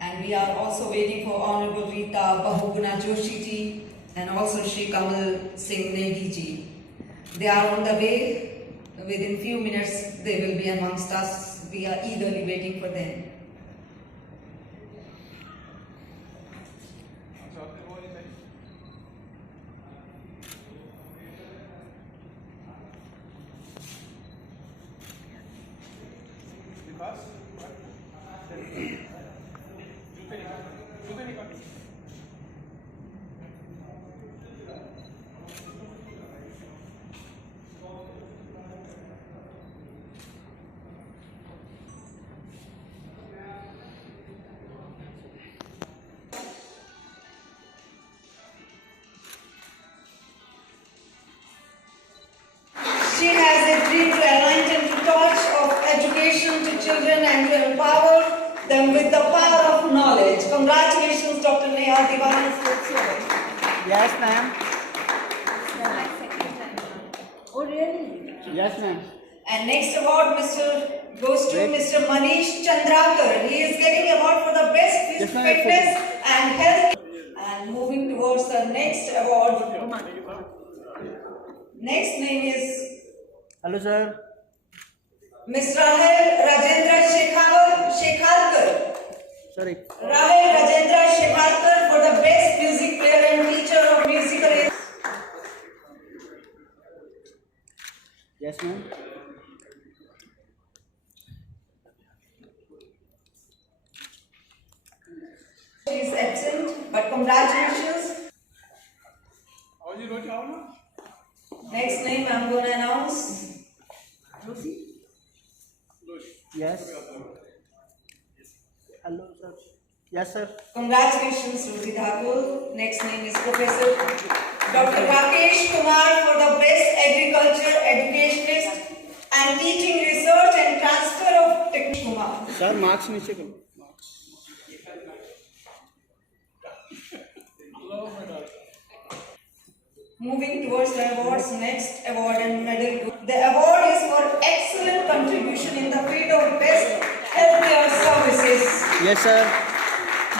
And we are also waiting for Honorable Rita Bahuguna Joshi ji and also Shri Kamal Singh Negi ji. They are on the way. Within few minutes they will be amongst us. We are eagerly waiting for them. She has a dream to anoint the torch of education to children and to empower them with the power of knowledge. Congratulations, Dr. Neha Diwan. Yes, ma'am. Oh, really? Yes, ma'am. And next award goes to Mr. Manish Chandrakar. He is getting award for the best Yes, ma'am. fitness and health. And moving towards the next award. Next name is Hello, sir. Ms. Rahel Rajendra Shekharkar. Sorry. Rahel Rajendra Shekharkar for the best music player and teacher of musical. Yes, ma'am. She is absent, but congratulations. Next name I'm going to announce. Yes. Hello, sir. Yes, sir. Congratulations, Ruti Thakur. Next name is Professor Dr. Rakesh Kumar for the best agriculture educationist and teaching research and transfer of technique. Kumar. Sir, marks नीचे करो. Moving towards the awards, next award and medal. The award is for excellent contribution in the field of best healthcare services. Yes, sir.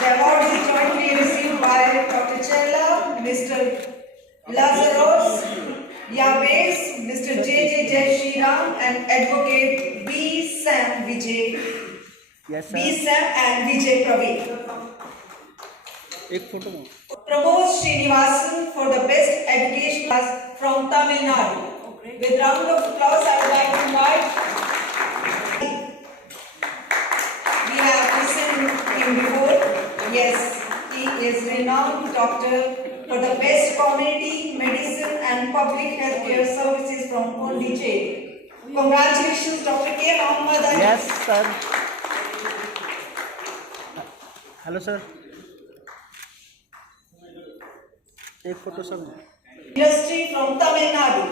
The award is jointly received by Dr. Chella, Mr. Lazarus Yabes, Mr. J. Jai Shriram, and Advocate B. Sam Vijay. Yes, B. sir. Sam and Vijay Praveen. एक photo में. Pramod Srinivasan for the best education class from Tamil Nadu. With round of applause, I would like to invite. We have listened him before. Yes, he is renowned doctor for the best community medicine and public healthcare services from Pondicherry. Congratulations, Dr. K. Mohammed Ali. Yes, sir. Hello, sir. एक photo सब. Industry from Tamil Nadu.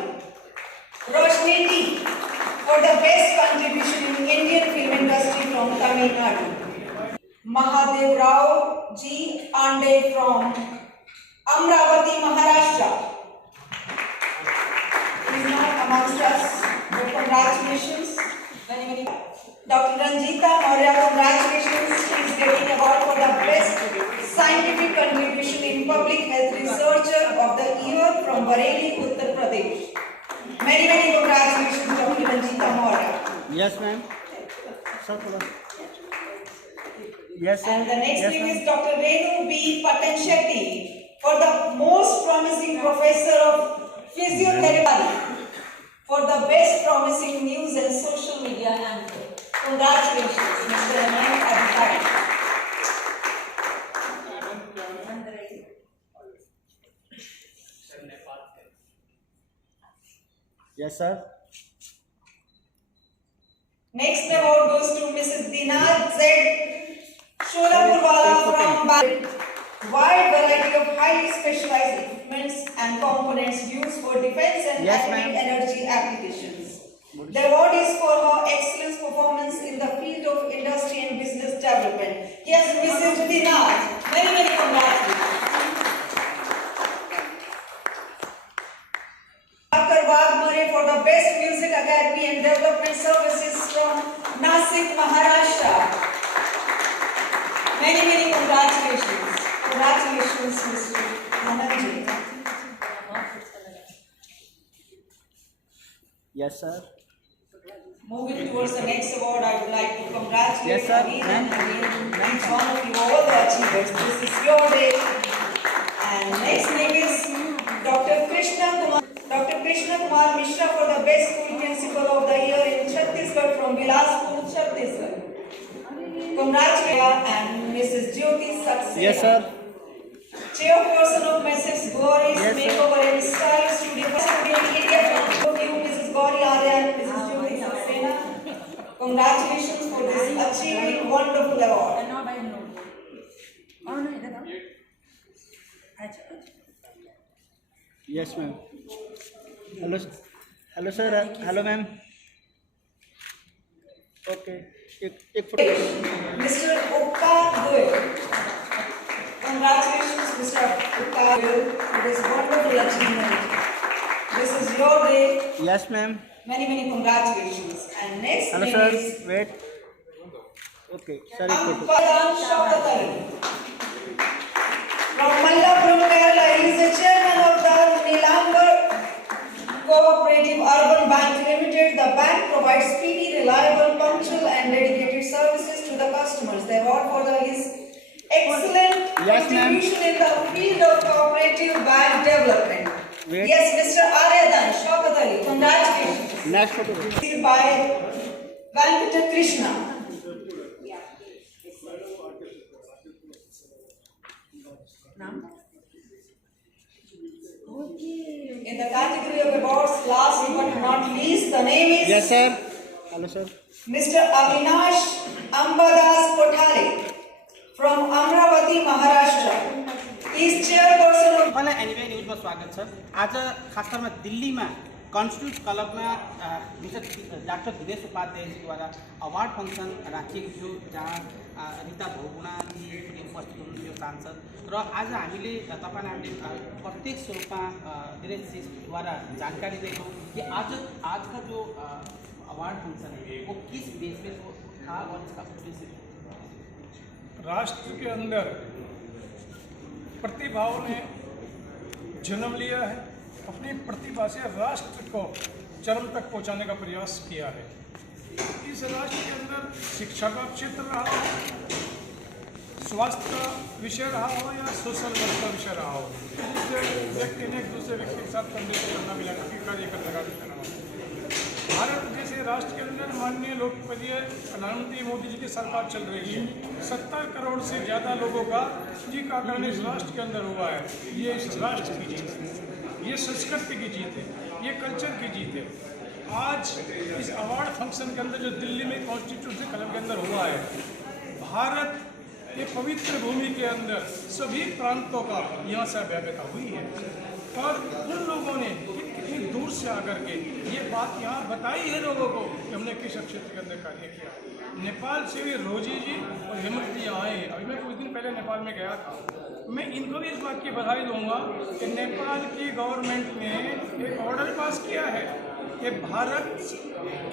Roshni T for the best contribution in Indian film industry from Tamil Nadu. Mahadev Rao G. Ande from Amravati, Maharashtra. He is not amongst us, but congratulations. Many. Dr. Ranjita Maurya, congratulations. She is getting award for the best scientific contribution in public health researcher of the year from Bareilly, Uttar Pradesh. Many congratulations, Dr. Ranjita Maurya. Yes, ma'am. Sir, थोड़ा. Yes, sir. And the next Yes, name ma'am. is Dr. Renu B. Patanshetty for the most promising professor of physiotherapy for the best promising news and social media anchor. Congratulations, Mr. Anand Adhikari. Yes, sir. Next award goes to Mrs. Dinat Z. Sholapurwala from Bharat. Wide variety of highly specialized equipments and components used for defense and Yes, atomic ma'am. energy applications. The award is for her excellent performance in the field of industry and business development. Yes, Mrs. Dinat. Many congratulations. Dr. Wagmare for the best music academy and development services from Nasik, Maharashtra. Many congratulations. Congratulations, Mr. Anand. Yes, sir. Moving towards the next award, I would like to congratulate Yes, sir. again and again each one of you, all the achievers. This is your day. And next name is Dr. Krishna Kumar. Dr. Krishna Kumar Mishra for the best school principal of the year in Chhattisgarh from Bilaspur, Chhattisgarh. Congratulations and Mrs. Jyoti Saxena. Yes, sir. Chairperson of Mrs. Gauri's Yes, sir. Makeover and Style Studio. Both you, Mrs. Gauri Arya and Mrs. Jyoti Saxena. Congratulations for this achieving wonderful award. Yes, ma'am. Hello, hello, sir. Hello, ma'am. Okay. एक photo. Mr. Ukka Goyal. Congratulations, Mr. Ukka Goyal, for this wonderful achievement. This is your day. Yes, ma'am. Many congratulations. And next Hello, name sir. is Wait. Okay. Sir, एक photo. Ampayan Shaukat. From Mallapuram, Kerala, he is the chairman of the Nilambar Cooperative Urban Bank Limited. The bank provides speedy, reliable, punctual and dedicated services to the customers. The award for his excellent Yes, ma'am. contribution in the field of cooperative bank development. Wait. Yes, Mr. Aryadan Shaukat Ali. Congratulations. Next photo. Received by Venkata Krishna. In the category of awards, last but not least, the name is Yes, sir. Hello, sir. Mr. Avinash Ambadas Kothare from Amravati, Maharashtra. He is chairperson of तपाईँलाई anyway न्युजमा स्वागत छ। आज खास गरेर दिल्लीमा constitute क्लबमा doctor Dinesh उपाध्यायजीद्वारा award function राखिएको थियो, जहाँ रिता बहुगुणाजी उपस्थित हुनुहुन्थ्यो सांसद। र आज हामीले तपाईँलाई हामीले प्रत्यक्ष रूपमा दिनेशजीद्वारा जानकारी दिएको कि आज का जो अवार्ड फंक्शन है वो किस बेस पे था और इसका उद्देश्य। राष्ट्र के अंदर प्रतिभाओं ने जन्म लिया है, अपनी प्रतिभा से राष्ट्र को चरम तक पहुंचाने का प्रयास किया है। इस राष्ट्र के अंदर शिक्षा का क्षेत्र रहा हो, स्वास्थ्य का विषय रहा हो या सोशल वर्क का विषय रहा हो, दूसरे व्यक्ति ने एक दूसरे व्यक्ति के साथ कंधे से करना मिला कार्य कर लगा देना। भारत जैसे राष्ट्र के अंदर माननीय लोकप्रिय प्रधानमंत्री मोदी जी की सरकार चल रही है। 70 करोड़ से ज़्यादा लोगों का टीकाकरण इस राष्ट्र के अंदर हुआ है। ये इस राष्ट्र की जीत है, ये संस्कृति की जीत है, ये कल्चर की जीत है। आज इस अवार्ड फंक्शन के अंदर जो दिल्ली में कॉन्स्टिट्यूशन क्लब के अंदर हुआ है, भारत ये पवित्र भूमि के अंदर सभी प्रांतों का यहाँ से अभ्यागता हुई है और उन लोगों ने इतनी दूर से आकर के ये बात यहाँ बताई है लोगों को कि हमने किस क्षेत्र के अंदर कार्य किया। नेपाल से भी रोजी जी और हेमंत जी आए हैं। अभी मैं कुछ दिन पहले नेपाल में गया था। मैं इनको भी इस बात की बधाई दूंगा कि नेपाल की गवर्नमेंट ने एक ऑर्डर पास किया है कि भारत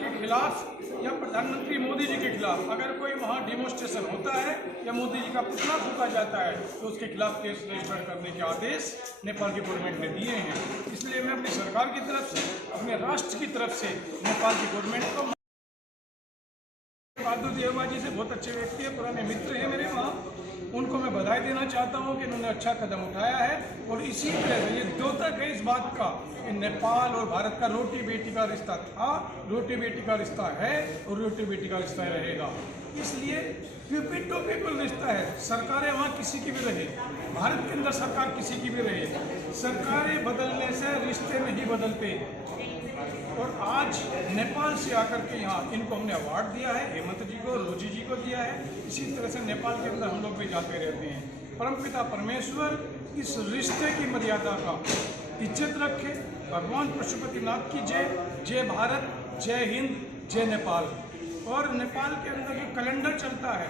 के खिलाफ या प्रधानमंत्री मोदी जी के खिलाफ अगर कोई वहाँ डिमोन्स्ट्रेशन होता है या मोदी जी का पुतला फूका जाता है तो उसके खिलाफ केस रजिस्टर करने के आदेश नेपाल की गवर्नमेंट ने दिए हैं। इसलिए मैं अपनी सरकार की तरफ से, अपने राष्ट्र की तरफ से नेपाल की गवर्नमेंट को, बहादुर देवबा जी से बहुत अच्छे व्यक्ति है, पुराने मित्र हैं मेरे वहाँ, उनको मैं बधाई देना चाहता हूँ कि इन्होंने अच्छा कदम उठाया है। और इसी तरह से ये द्योतक है इस बात का कि नेपाल और भारत का रोटी बेटी का रिश्ता था, रोटी बेटी का रिश्ता है और रोटी बेटी का रिश्ता रहेगा। इसलिए पीपल टू पीपल रिश्ता है। सरकारें वहाँ किसी की भी रहे, भारत के अंदर सरकार किसी की भी रहे, सरकारें बदलने से रिश्ते नहीं बदलते। और आज नेपाल से आकर के यहाँ इनको हमने अवार्ड दिया है, हेमंत जी को, रोजी जी को दिया है। इसी तरह से नेपाल के अंदर हम लोग भी जाते रहते हैं। परमपिता परमेश्वर इस रिश्ते की मर्यादा का इज्जत रखे। भगवान पशुपतिनाथ की जय, जय भारत, जय हिंद, जय नेपाल। और नेपाल के अंदर जो कैलेंडर चलता है,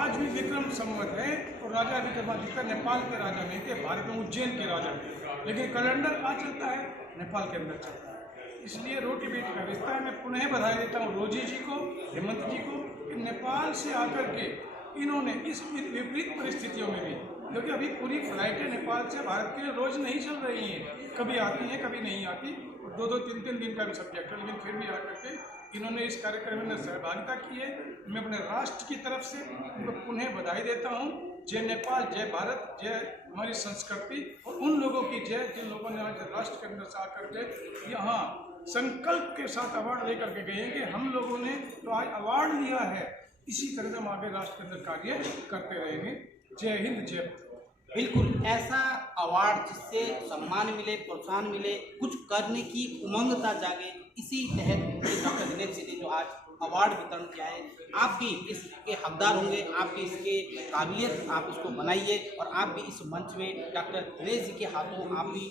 आज भी विक्रम संवत है और राजा विक्रमादित्य नेपाल के राजा नहीं थे, भारत में उज्जैन के राजा थे, लेकिन कैलेंडर आज चलता है, नेपाल के अंदर चलता है। इसलिए रोटी बेटी का रिश्ता है। मैं पुनः बधाई देता हूँ रोजी जी को, हेमंत जी को कि नेपाल से आकर के इन्होंने इस विपरीत परिस्थितियों में भी, क्योंकि अभी पूरी फ्लाइटें नेपाल से भारत के लिए रोज नहीं चल रही हैं, कभी आती हैं कभी नहीं आती, 2-2, 3-3 दिन का भी सब्जेक्ट है, लेकिन फिर भी आकर के इन्होंने इस कार्यक्रम में सहभागिता की है। मैं अपने राष्ट्र की तरफ से उनको पुनः बधाई देता हूँ। जय नेपाल, जय भारत, जय हमारी संस्कृति, और उन लोगों की जय जिन लोगों ने आज राष्ट्र के अंदर से आकर के यहाँ संकल्प के साथ अवार्ड लेकर के गए कि हम लोगों ने तो आज अवार्ड लिया है, इसी तरह से हम आगे राष्ट्र के अंदर कार्य करते रहेंगे। जय हिंद, जय भारत। बिल्कुल, ऐसा अवार्ड जिससे सम्मान मिले, प्रोत्साहन मिले, कुछ करने की उमंगता जागे, इसी तहत डॉक्टर दिनेश जी ने जो आज अवार्ड वितरण किया है, आप भी इसके हकदार होंगे, आप भी इसके काबिलियत आप इसको बनाइए, और आप भी इस मंच में डॉक्टर दिनेश जी के हाथों आप भी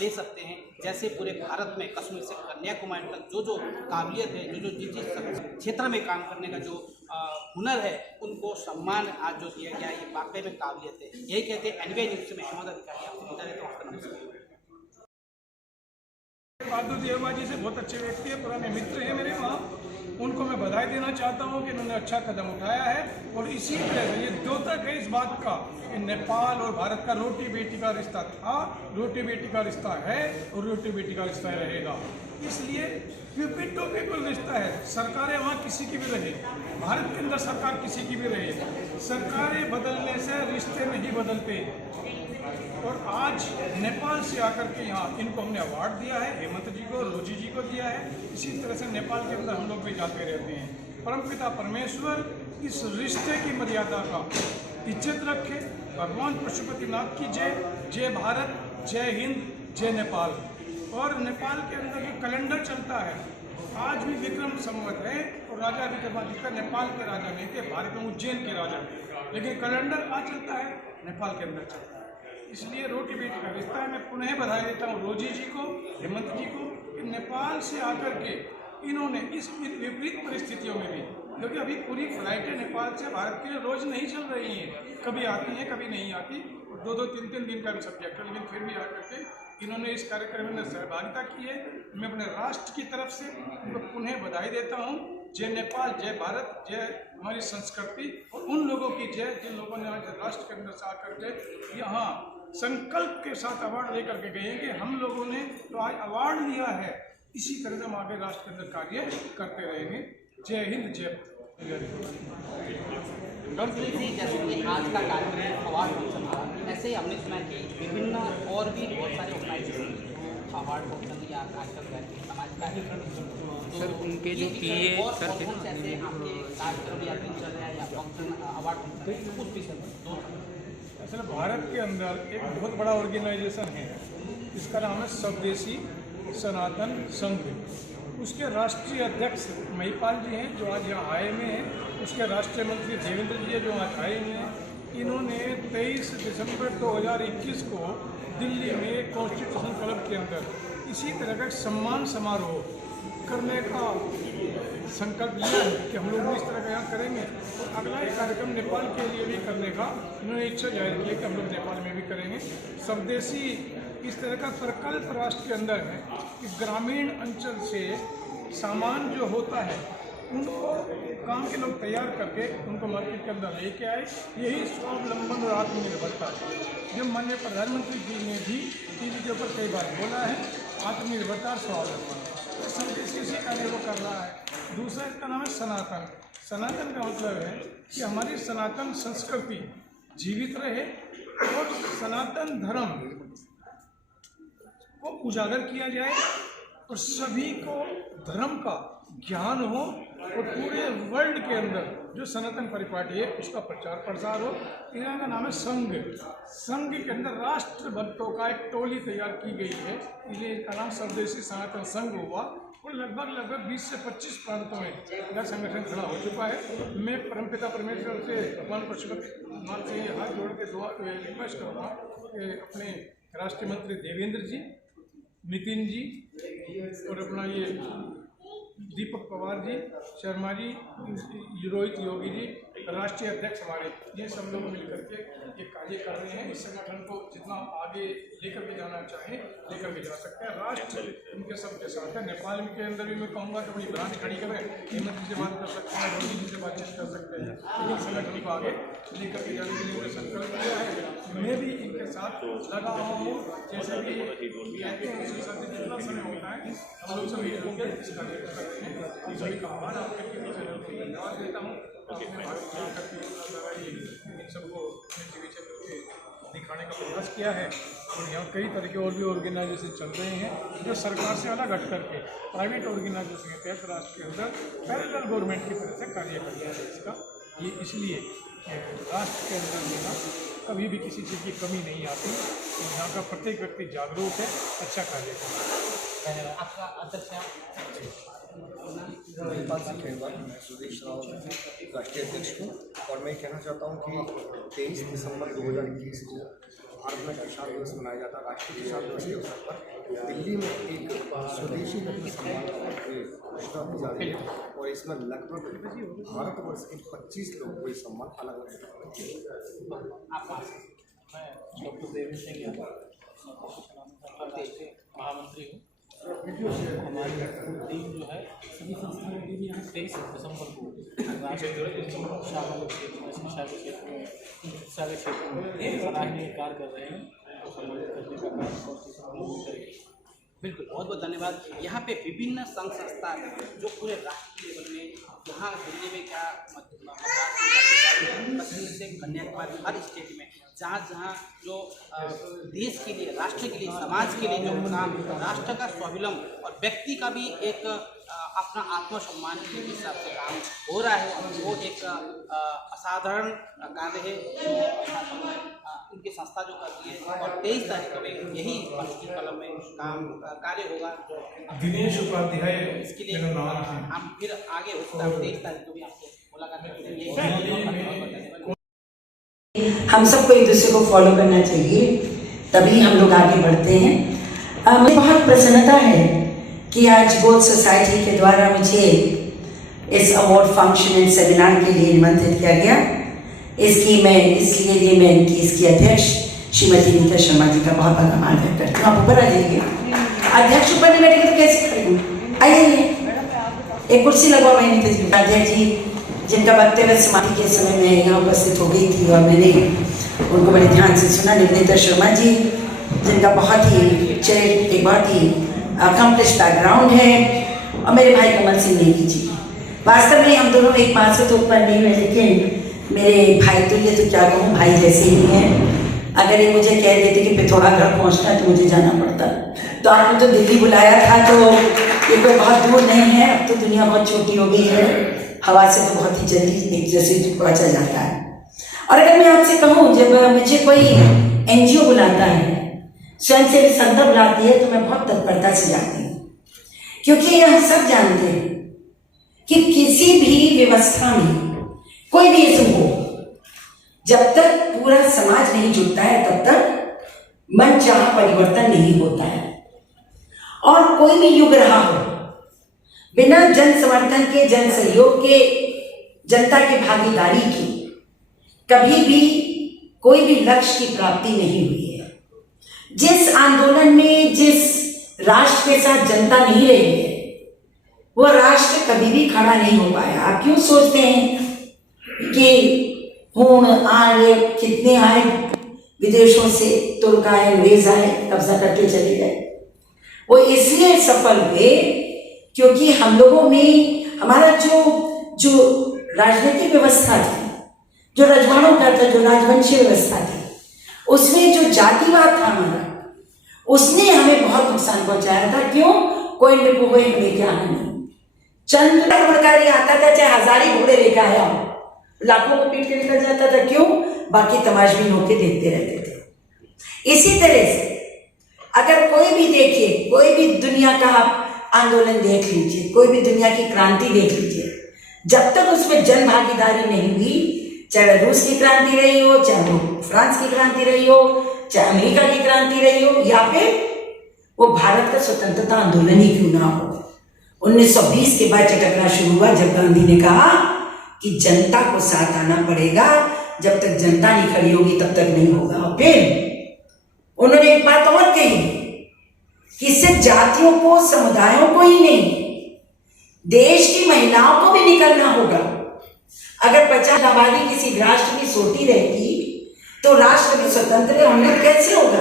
ले सकते हैं। जैसे पूरे भारत में कश्मीर से कन्याकुमारी तक जो काबिलियत है, जो जिस क्षेत्र में काम करने का जो हुनर है, उनको सम्मान आज जो दिया गया, ये वाकई में काबिलियत है। यही कहते हैं एनवीआई न्यूज़ से मैं अहमद अधिकारी आपको विदा देता हूँ। बहादुर देवबा जी से बहुत अच्छे व्यक्ति है, पुराने मित्र हैं मेरे वहाँ, उनको मैं बधाई देना चाहता हूँ कि इन्होंने अच्छा कदम उठाया है। और इसी तरह से ये द्योतक है इस बात का कि नेपाल और भारत का रोटी बेटी का रिश्ता था, रोटी बेटी का रिश्ता है और रोटी बेटी का रिश्ता रहेगा। इसलिए पीपल टू पीपल रिश्ता है। सरकारें वहाँ किसी की भी रहे, भारत के अंदर सरकार किसी की भी रहे, सरकारें बदलने से रिश्ते नहीं बदलते। और आज नेपाल से आकर के यहाँ इनको हमने अवार्ड दिया है, हेमंत जी को, रोजी जी को दिया है। इसी तरह से नेपाल के अंदर हम लोग भी जाते रहते हैं। परमपिता परमेश्वर इस रिश्ते की मर्यादा का इज्जत रखे। भगवान पशुपतिनाथ की जय, जय भारत, जय हिंद, जय नेपाल। और नेपाल के अंदर जो कैलेंडर चलता है, आज भी विक्रम संवत है, और राजा विक्रमादित्य नेपाल के राजा नहीं थे, भारत में उज्जैन के राजा थे, लेकिन कैलेंडर आज चलता है, नेपाल के अंदर चलता है। इसलिए रोटी बेटी का रिश्ता है। मैं पुनः बधाई देता हूँ रोजी जी को, हेमंत जी को, कि नेपाल से आकर के इन्होंने इस विपरीत परिस्थितियों में भी, क्योंकि अभी पूरी फ्लाइटें नेपाल से भारत के लिए रोज नहीं चल रही हैं, कभी आती हैं कभी नहीं आती, 2-2, 3-3 दिन का भी सब्जेक्ट है, लेकिन फिर भी आकर के इन्होंने इस कार्यक्रम में सहभागिता की है। मैं अपने राष्ट्र की तरफ से उनको पुनः बधाई देता हूँ। जय नेपाल, जय भारत, जय हमारी संस्कृति, और उन लोगों की जय जिन लोगों ने आज राष्ट्र के अंदर से आकर के यहाँ संकल्प के साथ अवार्ड लेकर के गए कि हम लोगों ने तो आज अवार्ड लिया है, इसी तरह से हम आगे राष्ट्र के अंदर कार्य करते रहेंगे। जय हिंद, जय डॉक्टर जी, जैसे कि आज का कार्यक्रम अवार्ड फंक्शन था, ऐसे ही हमने सुना कि विभिन्न और भी बहुत सारे ऑर्गेनाइजेशन अवार्ड फंक्शन या कार्यक्रम, समाज कार्यक्रम, सर उनके जो पीए सर थे, ऐसे आपके कार्यक्रम या दिन चल रहा है या फंक्शन अवार्ड फंक्शन, उस विषय में असल भारत के अंदर एक बहुत बड़ा ऑर्गेनाइजेशन है, इसका नाम है स्वदेशी सनातन संघ। उसके राष्ट्रीय अध्यक्ष महिपाल जी हैं, जो आज यहाँ आए हुए हैं। उसके राष्ट्रीय मंत्री देवेंद्र जी हैं, जो आज आए हुए हैं। इन्होंने 23 दिसंबर 2021 को दिल्ली में कॉन्स्टिट्यूशन क्लब के अंदर इसी तरह का सम्मान समारोह करने का संकल्प लिया है कि हम लोग भी इस तरह का यहाँ करेंगे। और अगला एक कार्यक्रम नेपाल के लिए भी करने का उन्होंने इच्छा जाहिर की है कि हम लोग नेपाल में भी करेंगे। स्वदेशी इस तरह का प्रकल्प राष्ट्र के अंदर है कि ग्रामीण अंचल से सामान जो होता है उनको काम के लोग तैयार करके उनको मार्केट के अंदर लेके आए। यही स्वावलंबन और आत्मनिर्भरता है, जो माननीय प्रधानमंत्री जी ने भी टीवी के ऊपर कई बार बोला है, आत्मनिर्भरता और स्वावलंबन। तो स्वदेशी इसी कार्य को कर रहा है। दूसरा इसका नाम है सनातन। सनातन का मतलब है कि हमारी सनातन संस्कृति जीवित रहे और सनातन धर्म को उजागर किया जाए और सभी को धर्म का ज्ञान हो और पूरे वर्ल्ड के अंदर जो सनातन परिपाटी है उसका प्रचार प्रसार हो। यहाँ का नाम है संघ। संघ के अंदर राष्ट्र भक्तों का एक टोली तैयार की गई है, इसलिए इसका नाम स्वदेशी सनातन संघ हुआ। और लगभग 20 से 25 प्रांतों में यह संगठन खड़ा हो चुका है। मैं परमपिता परमेश्वर से भगवान पशुपतिनाथ से हाथ जोड़ के दुआ रिक्वेस्ट करूँगा कि अपने राष्ट्रीय मंत्री देवेंद्र जी, नितिन जी और अपना ये दीपक पवार जी, शर्मा जी, रोहित योगी जी, राष्ट्रीय अध्यक्ष हमारे, ये सब लोग मिलकर के ये कार्य कर रहे हैं। इस संगठन को जितना आगे लेकर के जाना चाहे लेकर के जा सकते हैं। राष्ट्र उनके सबके साथ है। नेपाल के अंदर भी मैं कहूँगा कि बड़ी ब्रांच खड़ी करें, हेमंत जी से बात कर सकते हैं, मोदी जी से बातचीत कर सकते हैं। इस संगठन को आगे लेकर के जाने के लिए उन्होंने संकल्प लिया है। मैं भी इनके साथ लगा हुआ हूँ। जैसे कि कहते हैं उसके साथ जितना समय होता है हम लोग सभी मिलकर इस कार्य को कर रहे हैं। हम सभी का आभार आपके चैनल को धन्यवाद देता हूँ। आपने भारत करके इन सबको टीवी चैनल के दिखाने का प्रयास किया है। और यहाँ कई तरह के और भी ऑर्गेनाइजेशन चल रहे हैं जो सरकार से अलग हट करके प्राइवेट ऑर्गेनाइजेशन के तहत राष्ट्र के अंदर पैरेलल गवर्नमेंट की तरह से कार्य कर रहे हैं। इसका ये इसलिए राष्ट्र के अंदर जो ना कभी भी किसी चीज़ की कमी नहीं आती। यहाँ का प्रत्येक व्यक्ति जागरूक है, अच्छा कार्य करता है। आपका अध्यक्ष महिपाल सिंह खेड़वाल, मैं सुदेश राव राष्ट्रीय अध्यक्ष हूँ। और मैं कहना चाहता हूँ कि 23 दिसंबर 2021 को भारत में किसान दिवस मनाया जाता है। राष्ट्रीय किसान दिवस के अवसर पर दिल्ली में एक स्वदेशी रत्न सम्मान की घोषणा की जा रही है। और इसमें लगभग भारतवर्ष के 25 लोगों को ये सम्मान अलग अलग मैं डॉक्टर देवेंद्र सिंह यादव महामंत्री हूँ। हमारी टीम जो है सभी संस्थानों की 23 दिसंबर को राष्ट्रीय शिक्षा वाले क्षेत्र में, शिक्षा के क्षेत्र में, चिकित्सा के क्षेत्र में सराहनीय कार्य कर रहे हैं। उनको सम्मानित करने का कार्य और करेंगे। बिल्कुल, बहुत बहुत धन्यवाद। यहाँ पे विभिन्न संघ संस्था जो पूरे राष्ट्रीय लेवल में, यहाँ दिल्ली में क्या, पश्चिम से कन्याकुमारी, हर स्टेट में जहाँ जहाँ जो देश के लिए, राष्ट्र के लिए, समाज के लिए जो काम, राष्ट्र का स्वावलंबन और व्यक्ति का भी एक अपना आत्मसम्मान के हिसाब से काम हो रहा है, वो एक असाधारण कार्य है जो इनकी संस्था जो करती है। और 23 तारीख को यही पंचकुला कलम में काम कार्य होगा। दिनेश उपाध्याय इसके लिए हम फिर आगे हो सकता है 23 तारीख को भी आपको मुलाकात करेंगे। हम सबको एक दूसरे को फॉलो करना चाहिए, तभी हम लोग आगे बढ़ते हैं। मुझे बहुत प्रसन्नता है कि आज गोल्ड सोसाइटी के द्वारा मुझे इस अवार्ड फंक्शन एंड सेमिनार के लिए निमंत्रित किया गया। इसलिए मैं इसकी अध्यक्ष श्रीमती नीता शर्मा जी का बहुत बहुत आभार व्यक्त करती हूँ। आप ऊपर आ जाइए। अध्यक्ष ऊपर नहीं बैठेंगे तो कैसे खड़ी हूँ? आइए, एक कुर्सी लगवा मैं नीता जी। अध्यक्ष जी जिनका वक्तव्य समाधि के समय में यहाँ उपस्थित हो गई थी और मैंने उनको बड़े ध्यान से सुना। नीता शर्मा जी जिनका बहुत ही एक बहुत ही अकम्प्लिश बैकग्राउंड है, और मेरे भाई कमल सिंह नेगी जी। वास्तव में हम दोनों एक बात से तो ऊपर नहीं हुए, लेकिन मेरे भाई तो ये तो क्या कहूँ, भाई जैसे ही हैं। अगर ये मुझे कह देते कि पिथौरागढ़ पहुँचना है तो मुझे जाना पड़ता। तो आपने तो दिल्ली बुलाया था, तो ये कोई बहुत दूर नहीं है। अब तो दुनिया बहुत छोटी हो गई है, हवा से तो बहुत ही जल्दी एक जैसे पहुँचा जाता है। और अगर मैं आपसे कहूँ, जब मुझे कोई NGO बुलाता है, स्वयंसेवी संस्था बुलाती है, तो मैं बहुत तत्परता से जाती हूँ, क्योंकि हम सब जानते हैं कि किसी भी व्यवस्था में कोई भी इसम हो, जब तक पूरा समाज नहीं जुटता है तब तक मनचाहा परिवर्तन नहीं होता है। और कोई भी युग रहा हो, बिना जन समर्थन के, जन सहयोग के, जनता की भागीदारी की कभी भी कोई भी लक्ष्य की प्राप्ति नहीं हुई है। जिस आंदोलन में जिस राष्ट्र के साथ जनता नहीं रही है, वो राष्ट्र कभी भी खड़ा नहीं हो पाया। आप क्यों सोचते हैं कि हूण आर्य कितने आए विदेशों से, तुर्क आए, अंग्रेज आए, कब्जा करके चले गए? वो इसलिए सफल हुए क्योंकि हम लोगों में हमारा जो राजनीतिक व्यवस्था थी, जो रजवाड़ों का था, जो राजवंशीय व्यवस्था थी, उसमें जो जातिवाद था हमारा, उसने हमें बहुत नुकसान पहुंचाया था। क्यों? कोई निपुए हमें क्या नहीं, चंद प्रकारी आता था, चाहे हजारी घोड़े लेकर आया हो, लाखों को पीट के निकल जाता था। क्यों? बाकी तमाशबीन होके देखते रहते थे। इसी तरह से अगर कोई भी देखिए, कोई भी दुनिया का आप आंदोलन देख लीजिए, कोई भी दुनिया की क्रांति देख लीजिए, जब तक उसमें जन भागीदारी नहीं हुई, चाहे रूस की क्रांति रही हो, चाहे वो फ्रांस की क्रांति रही हो, चाहे अमेरिका की क्रांति रही हो, या फिर वो भारत का स्वतंत्रता आंदोलन ही क्यों ना हो। 1920 के बाद चटकना शुरू हुआ जब गांधी ने कहा कि जनता को साथ आना पड़ेगा, जब तक जनता नहीं खड़ी होगी तब तक नहीं होगा। और फिर उन्होंने एक बात और कही कि सिर्फ जातियों को, समुदायों को ही नहीं, देश की महिलाओं को भी निकलना होगा। अगर 50 आबादी किसी राष्ट्र की सोती रहती तो राष्ट्र भी स्वतंत्र उन्नत कैसे होगा?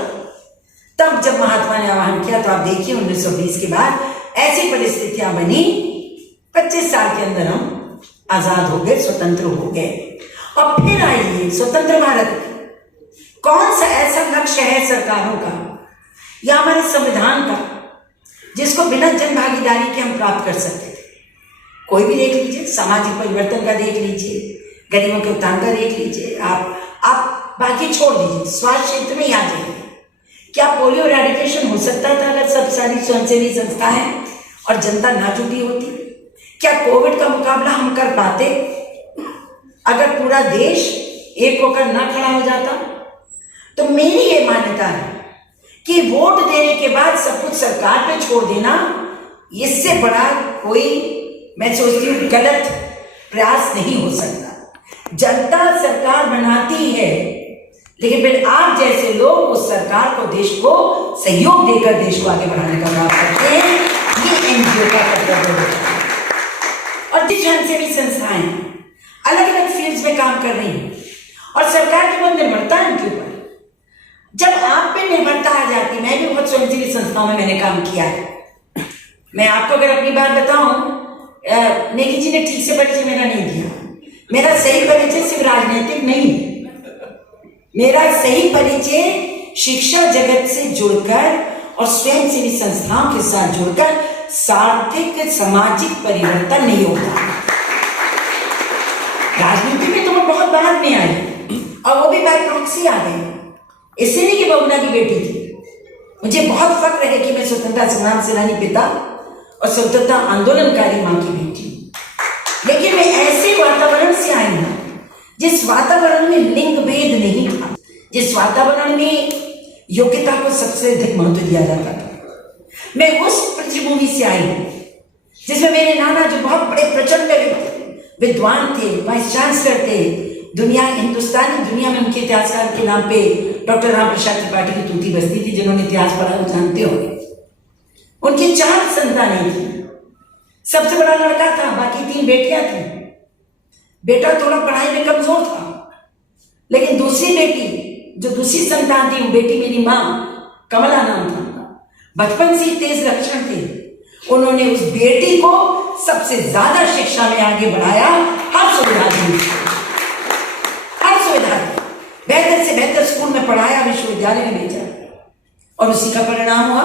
तब जब महात्मा ने आह्वान किया तो आप देखिए 1920 के बाद ऐसी परिस्थितियां बनी, 25 साल के अंदर हम आजाद हो गए, स्वतंत्र हो गए। और फिर आइए स्वतंत्र भारत, कौन सा ऐसा लक्ष्य है सरकारों का या हमारे संविधान का जिसको बिना जन भागीदारी के हम प्राप्त कर सकते थे? कोई भी देख लीजिए, सामाजिक परिवर्तन का देख लीजिए, गरीबों के उत्थान का देख लीजिए, आप बाकी छोड़ दीजिए, स्वास्थ्य क्षेत्र में ही आ जाइए। क्या पोलियो इरेडिकेशन हो सकता था अगर सब सारी स्वयंसेवी संस्थाएं और जनता ना जुटी होती? क्या कोविड का मुकाबला हम कर पाते अगर पूरा देश एक होकर ना खड़ा हो जाता? तो मेरी ये मान्यता है कि वोट देने के बाद सब कुछ सरकार पे छोड़ देना, इससे बड़ा कोई, मैं सोचती हूँ, गलत प्रयास नहीं हो सकता। जनता सरकार बनाती है, लेकिन फिर आप जैसे लोग उस सरकार को, देश को सहयोग देकर देश को आगे बढ़ाने का काम करते हैं। ये एनजीओ का कर्तव्य है। और जिस स्वयंसेवी संस्थाएं अलग अलग फील्ड्स में काम कर रही हैं और सरकार की बहुत निर्भरता है उनके ऊपर, जब आप पे निर्भरता आ जाती, मैं भी बहुत स्वयंसेवी संस्थाओं में मैंने काम किया है। मैं आपको अगर अपनी बात बताऊं, नेगी जी ने ठीक से परिचय मेरा नहीं दिया। मेरा सही परिचय सिर्फ राजनीतिक नहीं, मेरा सही परिचय शिक्षा जगत से जुड़कर और स्वयंसेवी संस्थाओं के साथ जुड़कर सार्थक सामाजिक परिवर्तन नहीं होता। राजनीति में तो मैं बहुत बाद में आई और वो भी बाय प्रॉक्सी आ गई। इससे नहीं कि बबुना की बेटी थी। मुझे बहुत फक्र है कि मैं स्वतंत्रता संग्राम सेनानी पिता और स्वतंत्रता आंदोलनकारी मां की बेटी, लेकिन मैं ऐसे वातावरण से आई हूं जिस वातावरण में लिंग भेद नहीं था, जिस वातावरण में योग्यता को सबसे अधिक महत्व दिया जाता था। मैं उस पृष्ठभूमि से आई हूं जिसमें मेरे नाना, जो बहुत बड़े प्रचंड विद्वान थे, वाइस चांसलर थे, हिंदुस्तानी दुनिया में उनके इतिहासकार के नाम पे डॉक्टर राम प्रसाद त्रिपाठी की तूती बस्ती थी, जिन्होंने इतिहास पढ़ा वो जानते होंगे। उनकी 4 संतानें थी, सबसे बड़ा लड़का था, बाकी 3 बेटियां थी। बेटा थोड़ा पढ़ाई में कमजोर था, लेकिन दूसरी बेटी, जो दूसरी संतान थी, वो बेटी मेरी माँ, कमला नाम था, बचपन से तेज लक्षण थे। उन्होंने उस बेटी को सबसे ज्यादा शिक्षा में आगे बढ़ाया, हर सुविधा दी, हर सुविधा दी, बेहतर से बेहतर स्कूल में पढ़ाया, विश्वविद्यालय में भेजा, और उसी का परिणाम हुआ।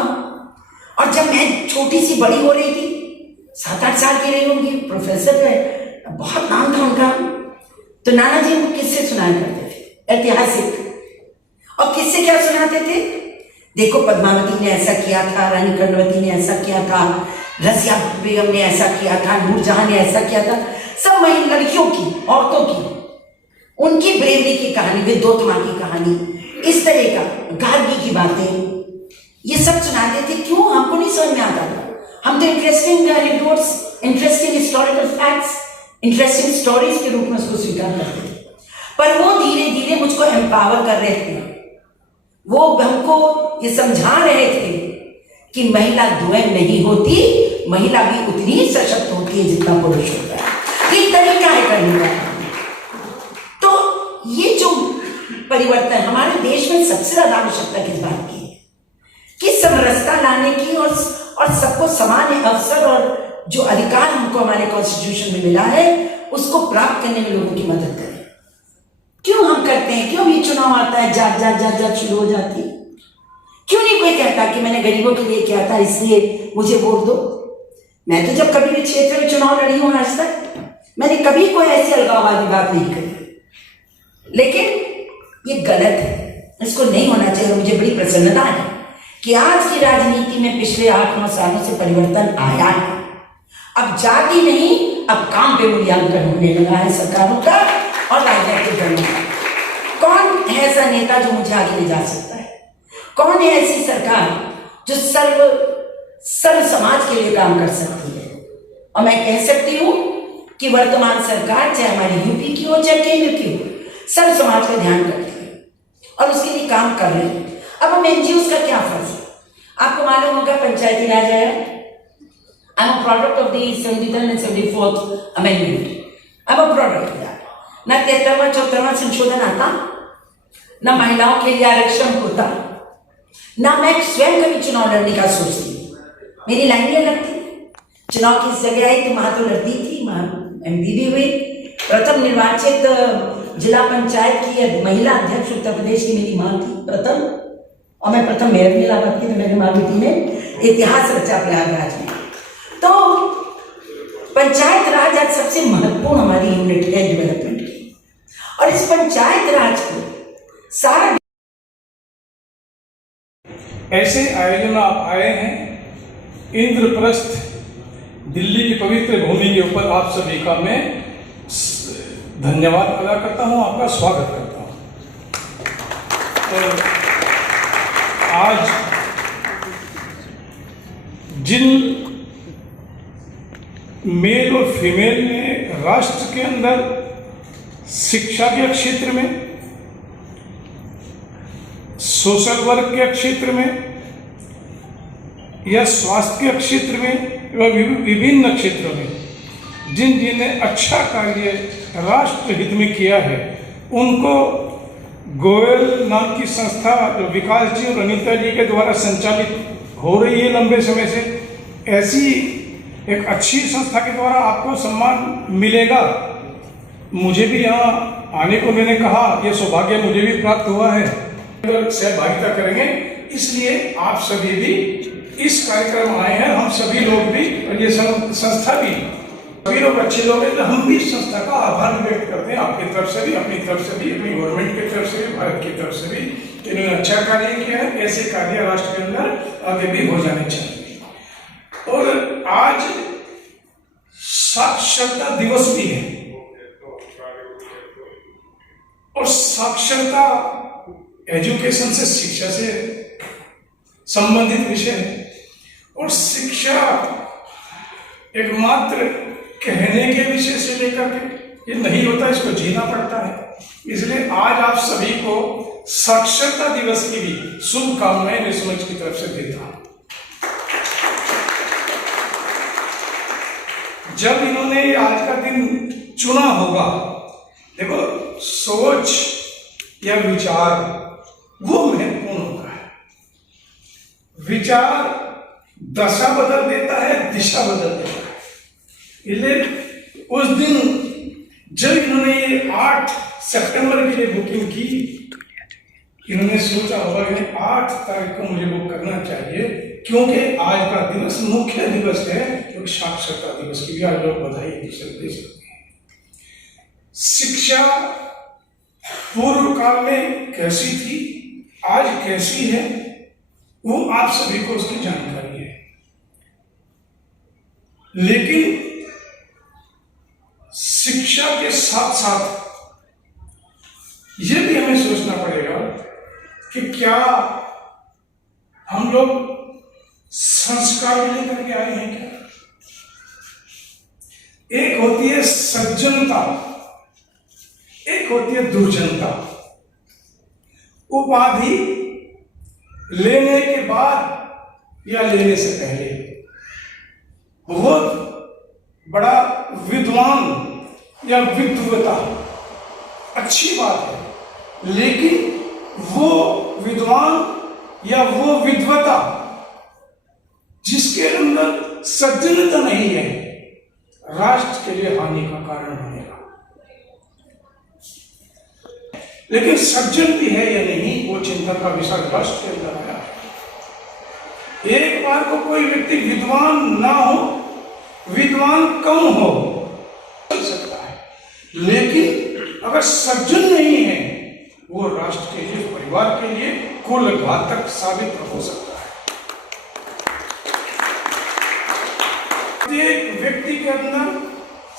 और जब मैं छोटी सी बड़ी हो रही थी, 7-8 साल की रही होंगी, प्रोफेसर है, बहुत नाम था उनका, तो नाना जी हमको किस्से सुनाया करते थे ऐतिहासिक। और किस्से क्या सुनाते थे? देखो पद्मावती ने ऐसा किया था, रानी कर्णवती ने ऐसा किया था, रसिया बेगम ने ऐसा किया था, नूरजहां ने ऐसा किया था। सब वही लड़कियों की, औरतों की, उनकी ब्रेवरी की कहानी, विद्वत्ता की कहानी, इस तरह का गार्गी की बातें, ये सब सुनाते थे। क्यों? हमको नहीं समझ में आता था। हम तो interesting anecdotes, interesting historical facts, interesting stories के रूप में उसको स्वीकार करते थे। पर वो धीरे धीरे मुझको एम्पावर कर रहे थे, वो हमको ये समझा रहे थे कि महिला द्वयं नहीं होती, महिला भी उतनी ही सशक्त होती है जितना पुरुष होता है। ये तरीका है करने का। तो ये जो परिवर्तन हमारे देश में सबसे ज्यादा आवश्यकता किस बात की है कि समरसता लाने की, और सबको समान अवसर और जो अधिकार हमको हमारे कॉन्स्टिट्यूशन में मिला है उसको प्राप्त करने में लोगों की मदद करें। क्यों हम करते हैं? क्यों भी चुनाव आता है जात शुरू हो जाती है? क्यों नहीं कोई कहता कि मैंने गरीबों के लिए किया था इसलिए मुझे वोट दो? मैं तो जब कभी भी क्षेत्र में चुनाव लड़ी हूं आज तक, मैंने कभी कोई ऐसी अलगाववादी बात नहीं करी। लेकिन ये गलत है, इसको नहीं होना चाहिए। मुझे बड़ी प्रसन्नता है कि आज की राजनीति में पिछले 8-9 सालों से परिवर्तन आया है। अब जाति नहीं, अब काम पे मूल्यांकन होने लगा है सरकारों का और राजनीतिक दलों का। कौन है ऐसा नेता जो मुझे आगे ले जा सकता है? कौन है ऐसी सरकार जो सर्व समाज के लिए काम कर सकती है? और मैं कह सकती हूं कि वर्तमान सरकार चाहे हमारी यूपी की हो चाहे केंद्र की हो, सब समाज का ध्यान रखती है और उसके लिए काम कर रही है। अब हम एनजीओ का क्या फर्ज है? आपको मालूम होगा पंचायती राज आया, I am a product of the 73rd and 74th amendment, I am a product of that. ना 73वां 74वां संशोधन आता, ना महिलाओं के लिए आरक्षण होता, ना मैं स्वयं कभी चुनाव लड़ने का सोचती, मेरी लाइन ये लगती, चुनाव की इस जगह आई तो वहां तो लड़ती थी, एमपी भी हुई, प्रथम निर्वाचित जिला पंचायत की महिला अध्यक्ष उत्तर प्रदेश की मेरी मां थी प्रथम, और मैं प्रथम मेयर भी इलाहाबाद की, तो मेरी मां बेटी ने इतिहास रचा प्रयागराज में। तो पंचायत राज आज सबसे महत्वपूर्ण हमारी यूनिट है डेवलपमेंट की, और इस पंचायत राज को सारा ऐसे आयोजन आप आए हैं इंद्रप्रस्थ दिल्ली की पवित्र भूमि के ऊपर, आप सभी का मैं धन्यवाद अदा करता हूं, आपका स्वागत करता हूं। तो आज जिन मेल और फीमेल ने राष्ट्र के अंदर शिक्षा के क्षेत्र में, सोशल वर्क के क्षेत्र में या स्वास्थ्य के क्षेत्र में व विभिन्न क्षेत्रों में जिन जिनने अच्छा कार्य राष्ट्र हित में किया है, उनको गोयल नाम की संस्था जो विकास जी और अनीता जी के द्वारा संचालित हो रही है लंबे समय से, ऐसी एक अच्छी संस्था के द्वारा आपको सम्मान मिलेगा। मुझे भी यहाँ आने को मैंने कहा, यह सौभाग्य मुझे भी प्राप्त हुआ है, सहभागिता करेंगे, इसलिए आप सभी भी इस कार्यक्रम आए हैं, हम सभी लोग भी, और ये संस्था भी, सभी लोग अच्छे लोग हैं, हम भी इस संस्था का आभार व्यक्त करते हैं, आपकी तरफ से भी, अपनी तरफ से भी, अपनी गवर्नमेंट की तरफ से भी, भारत की तरफ से भी, कि इन्होंने अच्छा कार्य किया है। ऐसे कार्य राष्ट्र के अंदर आगे भी हो जाने चाहिए। और आज साक्षरता दिवस भी है, और साक्षरता एजुकेशन से, शिक्षा से संबंधित विषय है, और शिक्षा एकमात्र कहने के विषय से लेकर के ये नहीं होता, इसको जीना पड़ता है। इसलिए आज आप सभी को साक्षरता दिवस की भी शुभकामनाएं निसमझ की तरफ से देता हूं। जब इन्होंने आज का दिन चुना होगा, देखो सोच या विचार वो महत्वपूर्ण होता है। विचार दशा बदल देता है, दिशा बदल देता है। इसलिए उस दिन जब इन्होंने ये 8 सितंबर के लिए बुकिंग की, इन्होंने सोचा होगा कि 8 तारीख को मुझे बुक करना चाहिए, क्योंकि आज का दिवस मुख्य दिवस है, तो साक्षरता दिवस की भी आज लोग बधाई दे सकते हैं। शिक्षा पूर्व काल में कैसी थी, आज कैसी है, वो आप सभी को उसकी जानकारी है। लेकिन शिक्षा के साथ साथ यह भी हमें सोचना पड़ेगा कि क्या हम लोग संस्कार लेकर के आए हैं क्या? एक होती है सज्जनता, एक होती है दुर्जनता। उपाधि लेने के बाद या लेने से पहले बहुत बड़ा विद्वान या विद्वता अच्छी बात है, लेकिन वो विद्वान या वो विद्वता जिसके अंदर सज्जनता नहीं है, राष्ट्र के लिए हानि का कारण बनेगा। लेकिन सज्जन भी है या नहीं, वो चिंतन का विषय राष्ट्र के अंदर आया। एक बार को कोई व्यक्ति विद्वान ना हो, विद्वान कम हो, चल सकता है, लेकिन अगर सज्जन नहीं है, वो राष्ट्र के लिए, परिवार के लिए कुल घातक साबित हो सकता है। एक व्यक्ति के अंदर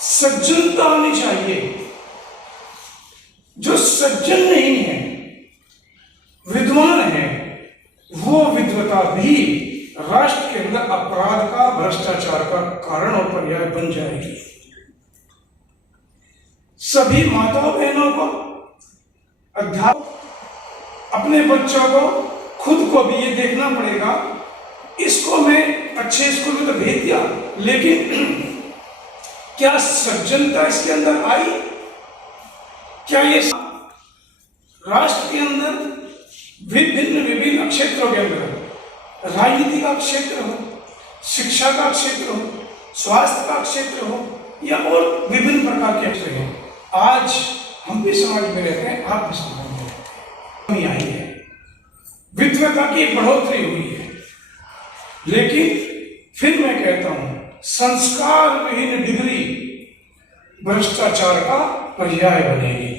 सज्जनता होनी चाहिए। जो सज्जन नहीं है, विद्वान है, वो विद्वता भी राष्ट्र के अंदर अपराध का, भ्रष्टाचार का कारण और पर्याय बन जाएगी। सभी माताओं बहनों को, अध्यापक, अपने बच्चों को, खुद को भी ये देखना पड़ेगा। इसको मैं अच्छे स्कूल में तो भेज दिया, लेकिन क्या सज्जनता इसके अंदर आई? क्या ये राष्ट्र के अंदर विभिन्न क्षेत्रों के अंदर, राजनीति का क्षेत्र हो, शिक्षा का क्षेत्र हो, स्वास्थ्य का क्षेत्र हो, या और विभिन्न प्रकार के क्षेत्र हो, आज हम भी समाज में रहते हैं, आप भी समाज में रहते हैं, आई है, विद्वता की बढ़ोतरी हुई है, लेकिन फिर मैं कहता हूं संस्कार विहीन डिग्री भ्रष्टाचार का पर्याय बनेगी।